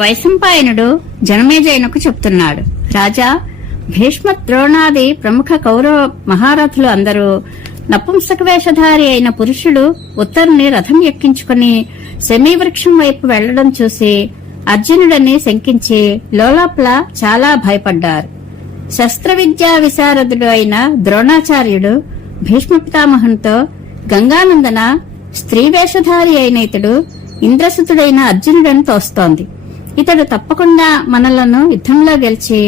వైశంపాయనుడు జనమేజయునకు చెప్తున్నాడు. రాజా, భీష్మ, ద్రోణాది ప్రముఖ కౌరవ మహారథులు అందరూ నపుంసక వేషధారి అయిన పురుషుడు ఉత్తరుని రథం ఎక్కించుకుని శమీవృక్షం వైపు వెళ్లడం చూసి అర్జునుడని శంకించి లోలోపల చాలా భయపడ్డారు. శస్త్ర విద్యా విశారదుడు అయిన ద్రోణాచార్యుడు భీష్మ పితామహంతో, గంగానందన, స్త్రీ వేషధారి అయిన ఇతడు ఇంద్రసుతుడైన అర్జునుడని తోస్తోంది. ఇతడు తప్పకుండా మనలను యుద్ధంలో గెలిచి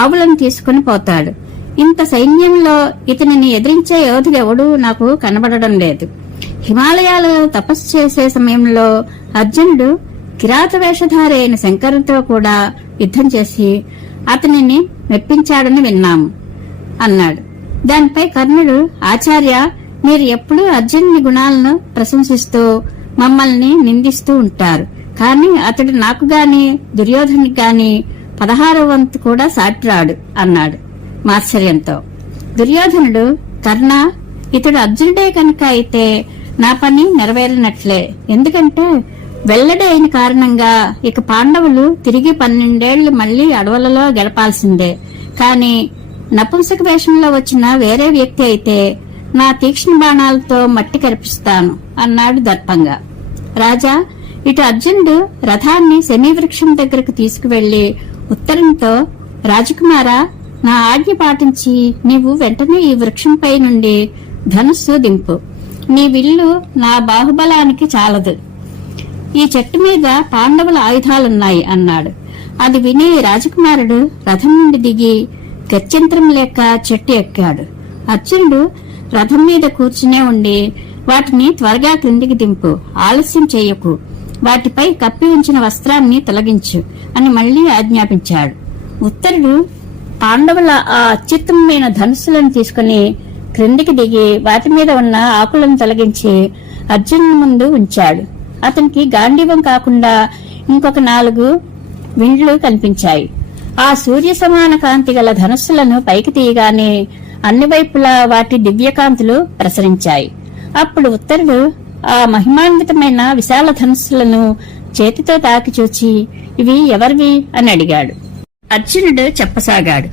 ఆవులను తీసుకుని పోతాడు. ఇంత సైన్యంలో ఇతనిని ఎదిరించే యోధుడెవడూ నాకు కనబడడం లేదు. హిమాలయాలలో తపస్సు చేసే సమయంలో అర్జునుడు కిరాత వేషధారి అయిన శంకరుతో కూడా యుద్ధం చేసి అతనిని మెప్పించాడని విన్నాము అన్నాడు. దానిపై కర్ణుడు, ఆచార్య, మీరు ఎప్పుడూ అర్జునుని గుణాలను ప్రశంసిస్తూ మమ్మల్ని నిందిస్తూ ఉంటారు. కాని అతడు నాకు గాని దుర్యోధనునికి గాని 16వ వంతు కూడా సాటిరాడు అన్నాడు మాత్సర్యంతో. దుర్యోధనుడు, కర్ణ, ఇతడు అర్జునుడే కనుక అయితే నా పని నెరవేరినట్లే. ఎందుకంటే వెల్లడి అయిన కారణంగా ఇక పాండవులు తిరిగి 12 ఏళ్లు మళ్లీ అడవులలో గడపాల్సిందే. కాని నపుంసక వేషంలో వచ్చిన వేరే వ్యక్తి అయితే నా తీక్ష్ణ బాణాలతో మట్టి కరిపిస్తాను అన్నాడు దర్పంగా. రాజా, ఇటు అర్జునుడు రథాన్ని శమీవృక్షం దగ్గరకు తీసుకువెళ్లి ఉత్తరంతో, రాజకుమారా, నా ఆజ్ఞ పాటించి నీవు వెంటనే ఈ వృక్షంపై నుండి ధనుస్సు దింపు. నీ విల్లు నా బాహుబలానికి చాలదు. ఈ చెట్టు మీద పాండవుల ఆయుధాలున్నాయి అన్నాడు. అది విని రాజకుమారుడు రథం నుండి దిగి గత్యంతరం లేక చెట్టు ఎక్కాడు. అర్జునుడు రథం మీద కూర్చునే ఉండి, వాటిని త్వరగా క్రిందికి దింపు, ఆలస్యం చేయకు, వాటిపై కప్పి ఉంచిన వస్త్రాన్ని తొలగించు అని మళ్లీ ఆజ్ఞాపించాడు. ఉత్తరుడు పాండవుల ఆ అత్యుత్తమమైన ధనుస్సులను తీసుకుని క్రిందికి దిగి వాటి మీద ఉన్న ఆకులను తొలగించి అర్జునుని ముందు ఉంచాడు. అతనికి గాంధీవం కాకుండా ఇంకొక 4 విండ్లు కనిపించాయి. ఆ సూర్య సమాన కాంతి గల ధనుస్సులను పైకి తీయగానే అన్ని వైపులా వాటి దివ్యకాంతులు ప్రసరించాయి. అప్పుడు ఉత్తరుడు ఆ మహిమాన్వితమైన విశాల ధనుస్సులను చేతితో తాకి చూచి, ఇవి ఎవరివి అని అడిగాడు. అర్జునుడు చెప్పసాగాడు.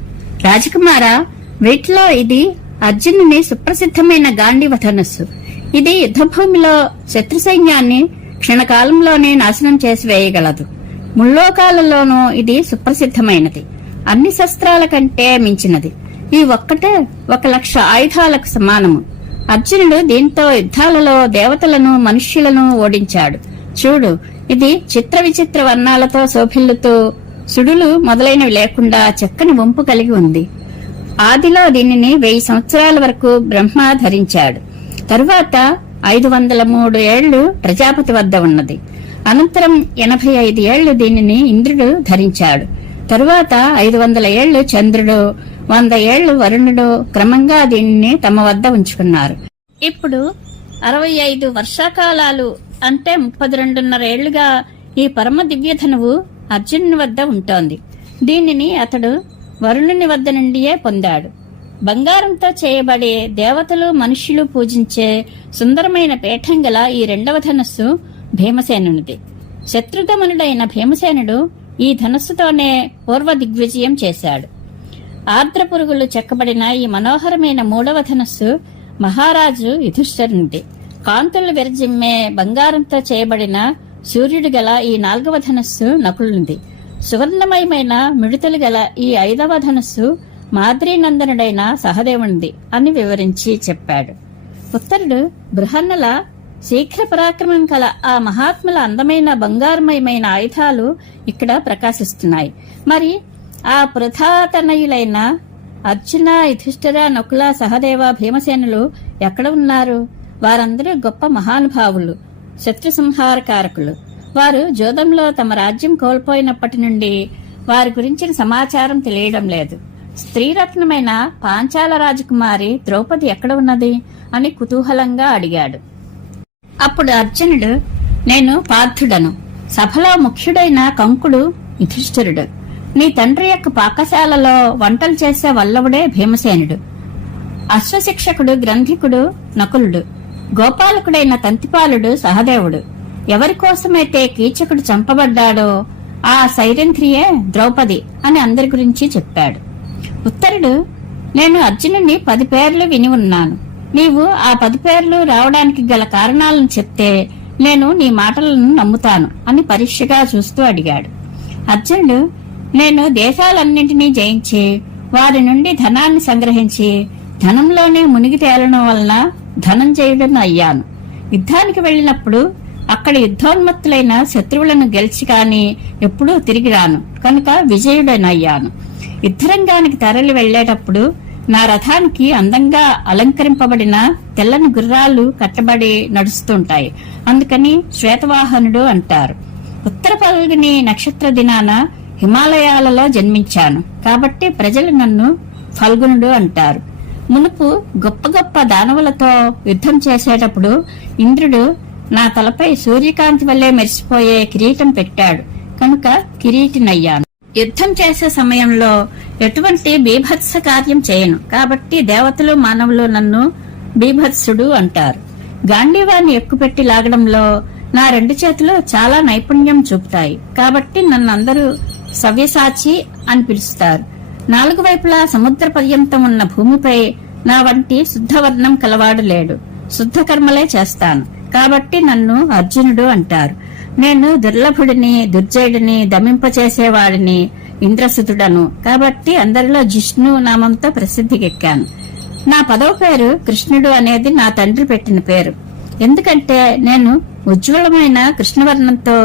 రాజకుమారా, వీటిలో ఇది అర్జునుని సుప్రసిద్ధమైన గాంధీవ ధనుస్సు. ఇది యుద్ధభూమిలో శత్రు సైన్యాన్ని క్షణకాలంలోనే నాశనం చేసి వేయగలదు. ముల్లోకాలలోనూ ఇది సుప్రసిద్ధమైనది. అన్ని శస్త్రాల కంటే మించినది. ఈ ఒక్కటే 1,00,000 ఆయుధాలకు సమానము. అర్జునుడు దీంతో యుద్ధాలలో దేవతలను, మనుష్యులను ఓడించాడు. చూడు, ఇది చిత్ర విచిత్ర వర్ణాలతో శోభిల్లుతూ సుడులు మొదలైనవి లేకుండా చక్కని వంపు కలిగి ఉంది. ఆదిలో దీనిని 1000 సంవత్సరాల వరకు బ్రహ్మ ధరించాడు. తరువాత 503 ఏళ్లు ప్రజాపతి వద్ద ఉన్నది. అనంతరం 85 ఏళ్లు దీనిని ఇంద్రుడు ధరించాడు. తరువాత 500 ఏళ్లు చంద్రుడు, 100 ఏళ్లు వరుణుడు క్రమంగా దీనిని తమ వద్ద ఉంచుకున్నారు. ఇప్పుడు 65 వర్షాకాలాలు అంటే 32.5 ఏళ్లుగా ఈ పరమ దివ్యధనువు అర్జునుని వద్ద ఉంటోంది. దీనిని అతడు వరుణుని వద్ద నుండియే పొందాడు. బంగారంతో చేయబడే దేవతలు, మనుష్యులు పూజించే సుందరమైన పీఠం గల ఈ 2వ ధనస్సు భీమసేనునిది. శత్రుఘ్నుడైన భీమసేనుడు ఈ ధనస్సుతోనే పూర్వ దిగ్విజయం చేశాడు. ఆర్ద్ర పురుగులు చెక్కబడిన ఈ మనోహరమైన 3వ ధనస్సు మహారాజు యుధిష్ఠిరునిది. కాంతులు విరజిమ్మే బంగారంతో చేయబడిన సూర్యుడు గల ఈ 4వ ధనస్సు నకులునిది. సువర్ణమయమైన మిడుతలు గల ఈ 5వ ధనస్సు మాద్రీనందనుడైన సహదేవునిది అని వివరించి చెప్పాడు. ఉత్తరుడు, బృహన్నల శీఘ్ర పరాక్రమం కల ఆ మహాత్ముల అందమైన బంగారుమయమైన ఆయుధాలు ఇక్కడ ప్రకాశిస్తున్నాయి. మరి ఆ పృథాతనయులైన అర్జున, యుధిష్ఠిర, నకుల, సహదేవ, భీమసేనులు ఎక్కడ ఉన్నారు? వారందరూ గొప్ప మహానుభావులు, శత్రు సంహారకారకులు. వారు జోదంలో తమ రాజ్యం కోల్పోయినప్పటి నుండి వారి గురించిన సమాచారం తెలియడం లేదు. స్త్రీరత్నమైన పాంచాల రాజకుమారి ద్రౌపది ఎక్కడ ఉన్నది అని కుతూహలంగా అడిగాడు. అప్పుడు అర్జునుడు, నేను పార్థుడను. సభలో ముఖ్యుడైన కంకుడు యుధిష్ఠిరుడు. నీ తండ్రి యొక్క పాకశాలలో వంటలు చేసే వల్లవుడే భీమసేనుడు. అశ్వశిక్షకుడు గ్రంథికుడు నకులుడు. గోపాలకుడైన తంతిపాలుడు సహదేవుడు. ఎవరి కోసమైతే కీచకుడు చంపబడ్డాడో ఆ సైరంధ్రియే ద్రౌపది అని అందరి గురించి చెప్పాడు. ఉత్తరుడు, నేను అర్జునుని 10 పేర్లు విని ఉన్నాను. నీవు ఆ 10 పేర్లు రావడానికి గల కారణాలను చెప్తే నేను నీ మాటలను నమ్ముతాను అని పరీక్షగా చూస్తూ అడిగాడు. అర్జునుడు, నేను దేశాలన్నింటినీ జయించి వారి నుండి ధనాన్ని సంగ్రహించి ధనంలోనే మునిగి తేలడం వలన ధనంజయుడను అయ్యాను. యుద్ధానికి వెళ్ళినప్పుడు అక్కడ యుద్ధోన్మత్తులైన శత్రువులను గెలిచి కాని ఎప్పుడూ తిరిగి రాను కనుక విజయుడనయ్యాను. యుద్ధరంగానికి తరలి వెళ్లేటప్పుడు నా రథానికి అందంగా అలంకరింపబడిన తెల్లని గుర్రాలు కట్టబడి నడుస్తుంటాయి. అందుకని శ్వేతవాహనుడు అంటారు. ఉత్తర ఫల్గుని నక్షత్ర దినాన హిమాలయాలలో జన్మించాను కాబట్టి ప్రజలు నన్ను ఫల్గునుడు అంటారు. మునుపు గొప్ప గొప్ప దానవులతో యుద్ధం చేసేటప్పుడు ఇంద్రుడు నా తలపై సూర్యకాంతి వల్లే మెరిసిపోయే కిరీటం పెట్టాడు కనుక కిరీటినయ్యాను. యుద్ధం చేసే సమయంలో ఎటువంటి బీభత్స కార్యం చేయను కాబట్టి దేవతలు మానవులు నన్ను బీభత్సుడు అంటారు. గాంధీవాన్ని ఎక్కుపెట్టి లాగడంలో నా 2 చేతులు చాలా నైపుణ్యం చూపుతాయి కాబట్టి నన్ను అందరూ సవ్యసాచి అని పిలుస్తారు. 4 వైపులా సముద్ర పర్యంతం ఉన్న భూమిపై నా వంటి శుద్ధవర్ణం కలవాడు లేడు. శుద్ధ కర్మలే చేస్తాను కాబట్టి నన్ను అర్జునుడు అంటారు. నేను దుర్లభుడిని, దుర్జయుడిని, దమింపచేసేవాడిని, ఇంద్రసుతుడను కాబట్టి అందరిలో జిష్ణు నామంతో ప్రసిద్ధికెక్కాను. నా 10వ పేరు కృష్ణుడు అనేది నా తండ్రి పెట్టిన పేరు. ఎందుకంటే నేను ఉజ్వలమైన కృష్ణవర్ణంతో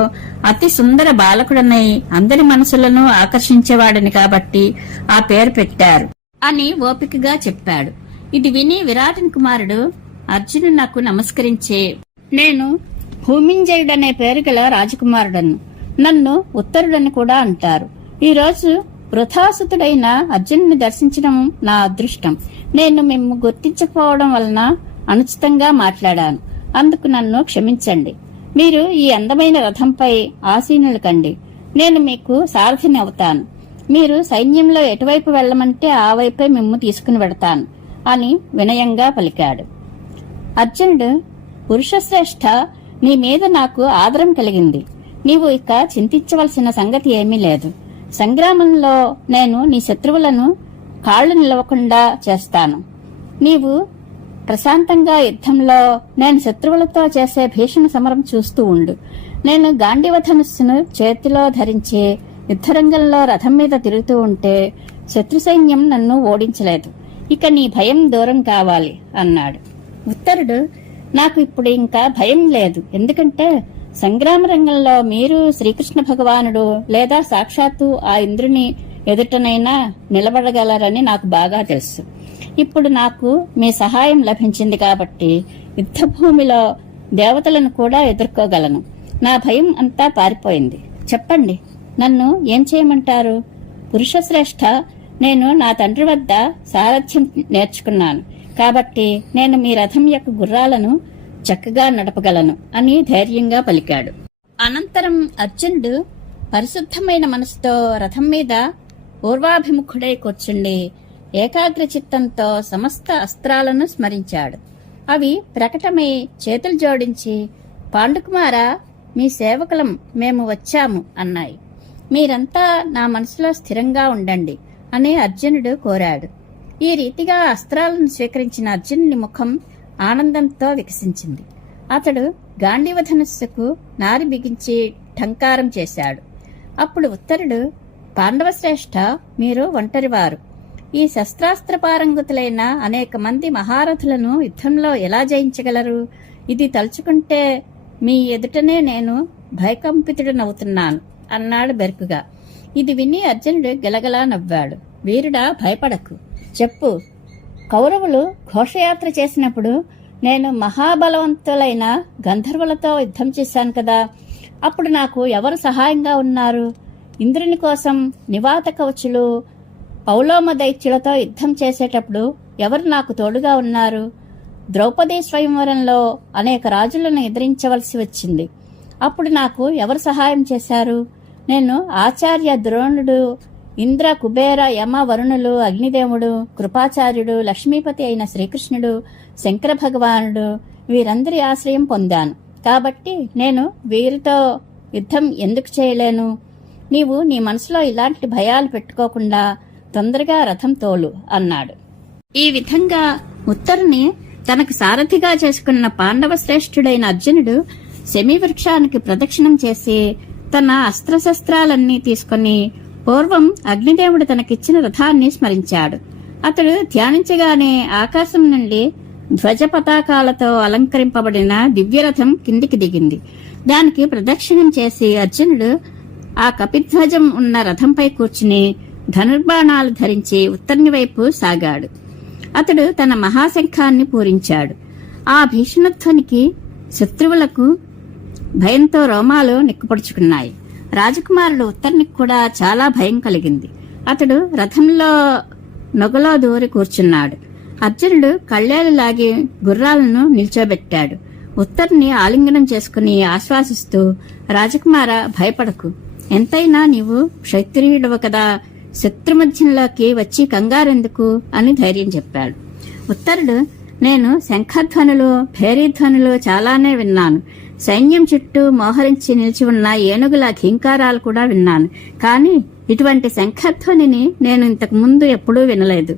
అతి సుందర బాలకుడనై అందరి మనసులను ఆకర్షించేవాడిని కాబట్టి ఆ పేరు పెట్టారు అని ఓపికగా చెప్పాడు. ఇది విని విరాటన్ కుమారుడు అర్జునుడు నాకు నమస్కరించి, నేను భూమింజయుడనే పేరు గల రాజకుమారుడను. నన్ను ఉత్తరుడని కూడా అంటారు. ఈ రోజు వృథాసుతుడైన అర్జునుని దర్శించడం నా అదృష్టం. నేను మిమ్ము గుర్తించకపోవడం వలన అనుచితంగా మాట్లాడాను. అందుకు నన్ను క్షమించండి. మీరు ఈ అందమైన రథంపై ఆసీనులు కండి. నేను మీకు సారథిని అవుతాను. మీరు సైన్యంలో ఎటువైపు వెళ్లమంటే ఆ వైపే మిమ్ము తీసుకుని వెడతాను అని వినయంగా పలికాడు. అర్జునుడు, పురుషశ్రేష్ఠ, నీ మీద నాకు ఆదరం కలిగింది. నీవు ఇక చింతించవలసిన సంగతి ఏమీ లేదు. సంగ్రామంలో నేను నీ శత్రువులను కాళ్లు నిలవకుండా చేస్తాను. నీవు ప్రశాంతంగా యుద్ధంలో నేను శత్రువులతో చేసే భీషణ సమరం చూస్తూ ఉండు. నేను గాంధీవ ధనుస్సును చేతిలో ధరించి యుద్ధరంగంలో రథం మీద తిరుగుతూ ఉంటే శత్రు సైన్యం నన్ను ఓడించలేదు. ఇక నీ భయం దూరం కావాలి అన్నాడు. ఉత్తరుడు, నాకు ఇప్పుడు ఇంకా భయం లేదు. ఎందుకంటే సంగ్రామ రంగంలో మీరు శ్రీకృష్ణ భగవానుడు లేదా సాక్షాత్తు ఆ ఇంద్రుని ఎదుటనైనా నిలబడగలరని నాకు బాగా తెలుసు. ఇప్పుడు నాకు మీ సహాయం లభించింది కాబట్టి యుద్ధభూమిలో దేవతలను కూడా ఎదుర్కోగలను. నా భయం అంతా పారిపోయింది. చెప్పండి, నన్ను ఏం చేయమంటారు? పురుషశ్రేష్ఠ, నేను నా తండ్రి వద్ద సారథ్యం నేర్చుకున్నాను కాబట్టి నేను మీ రథం యొక్క గుర్రాలను చక్కగా నడపగలను అని ధైర్యంగా పలికాడు. అనంతరం అర్జునుడు పరిశుద్ధమైన మనసుతో రథం మీద పూర్వాభిముఖుడై కూర్చుండి ఏకాగ్ర చిత్తంతో సమస్త అస్త్రాలను స్మరించాడు. అవి ప్రకటమై చేతులు జోడించి, పాండుకుమారా, మీ సేవకులం మేము వచ్చాము అన్నాయి. మీరంతా నా మనసులో స్థిరంగా ఉండండి అని అర్జునుడు కోరాడు. ఈ రీతిగా అస్త్రాలను స్వీకరించిన అర్జునుని ముఖం ఆనందంతో వికసించింది. అతడు గాంధీవ ధనుస్సుకు నారి బిగించి ఠంకారం చేశాడు. అప్పుడు ఉత్తరుడు, పాండవశ్రేష్ఠ, మీరు ఒంటరివారు. ఈ శస్త్రాస్త్ర పారంగతులైన అనేక మంది మహారథులను యుద్ధంలో ఎలా జయించగలరు? ఇది తలుచుకుంటే మీ ఎదుటనే నేను భయకంపితుడనవుతున్నాను అన్నాడు బెరుకుగా. ఇది విని అర్జునుడు గలగలా నవ్వాడు. వీరుడా, భయపడకు, చెప్పు. కౌరవులు ఘోషయాత్ర చేసినప్పుడు నేను మహాబలవంతులైన గంధర్వులతో యుద్ధం చేశాను కదా. అప్పుడు నాకు ఎవరు సహాయంగా ఉన్నారు? ఇంద్రుని కోసం నివాత కవచులు పౌలోమ దైత్యులతో యుద్ధం చేసేటప్పుడు ఎవరు నాకు తోడుగా ఉన్నారు? ద్రౌపదీ స్వయంవరంలో అనేక రాజులను ఎదిరించవలసి వచ్చింది. అప్పుడు నాకు ఎవరు సహాయం చేశారు? నేను ఆచార్య ద్రోణుడు, ఇంద్ర, కుబేర, యమ, వరుణులు, అగ్నిదేవుడు, కృపాచార్యుడు, లక్ష్మీపతి అయిన శ్రీకృష్ణుడు, శంకర భగవానుడు వీరందరి ఆశ్రయం పొందాను. కాబట్టి నేను వీరితో యుద్ధం ఎందుకు చేయలేను? నీవు నీ మనసులో ఇలాంటి భయాలు పెట్టుకోకుండా తొందరగా రథం తోలు అన్నాడు. ఈ విధంగా ఉత్తరుని తనకు సారథిగా చేసుకున్న పాండవ శ్రేష్ఠుడైన అర్జునుడు శమీవృక్షానికి ప్రదక్షిణం చేసి తన అస్త్రశస్త్రాలన్నీ తీసుకుని పూర్వం అగ్నిదేవుడు తనకిచ్చిన రథాన్ని స్మరించాడు. అతడు ధ్యానించగానే ఆకాశం నుండి ధ్వజ పతాకాలతో అలంకరింపబడిన దివ్యరథం కిందికి దిగింది. దానికి ప్రదక్షిణం చేసి అర్జునుడు ఆ కపిధ్వజం ఉన్న రథంపై కూర్చుని ధనుర్బాణాలు ధరించి ఉత్తర్ని వైపు సాగాడు. అతడు తన మహాశంఖాన్ని పూరించాడు. ఆ భీషణధ్వనికి శత్రువులకు భయంతో రోమాలు నిక్కపొడుచుకున్నాయి. రాజకుమారుడు ఉత్తర్నికి కూడా చాలా భయం కలిగింది. అతడు రథంలో నొగలో దూరి కూర్చున్నాడు. అర్జునుడు కళ్ళేలు లాగి గుర్రాలను నిల్చోబెట్టాడు. ఉత్తర్ని ఆలింగనం చేసుకుని ఆశ్వాసిస్తూ, రాజకుమార, భయపడకు, ఎంతైనా నీవు క్షత్రియుడవు కదా, శత్రుమధ్యంలోకి వచ్చి కంగారెందుకు అని ధైర్యం చెప్పాడు. ఉత్తరుడు, నేను శంఖధ్వనులు, భేరీధ్వనులు చాలానే విన్నాను. సైన్యం చుట్టూ మోహరించి నిలిచి ఉన్న ఏనుగుల ఘీంకారాలు కూడా విన్నాను. కాని ఇటువంటి శంఖధ్వనిని నేను ఇంతకు ముందు ఎప్పుడూ వినలేదు.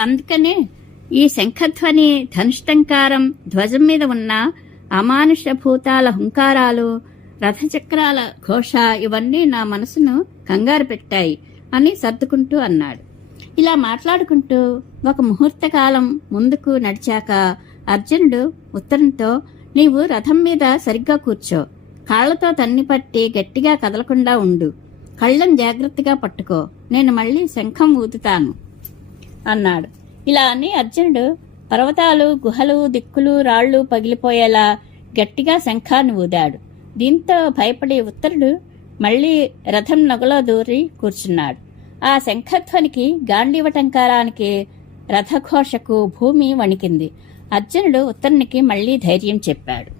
అందుకనే ఈ శంఖధ్వని, ధనుష్టంకారం, ధ్వజం మీద ఉన్న అమానుష భూతాల హుంకారాలు, రథచక్రాల ఘోష ఇవన్నీ నా మనసును కంగారు పెట్టాయి అని సర్దుకుంటూ అన్నాడు. ఇలా మాట్లాడుకుంటూ ఒక ముహూర్తకాలం ముందుకు నడిచాక అర్జునుడు ఉత్తరంతో, నీవు రథం మీద సరిగ్గా కూర్చో, కాళ్లతో తన్ని పట్టి గట్టిగా కదలకుండా ఉండు, కళ్ళం జాగ్రత్తగా పట్టుకో, నేను మళ్ళీ శంఖం ఊదుతాను అన్నాడు. ఇలా అని అర్జునుడు పర్వతాలు, గుహలు, దిక్కులు, రాళ్లు పగిలిపోయేలా గట్టిగా శంఖాన్ని ఊదాడు. దీంతో భయపడి ఉత్తరుడు మళ్లీ రథం నొగలో దూరి కూర్చున్నాడు. ఆ శంఖధ్వనికి, గాంధీవటంకారానికి, రథఘోషకు భూమి వణికింది. అర్జునుడు ఉత్తరునికి మళ్లీ ధైర్యం చెప్పాడు.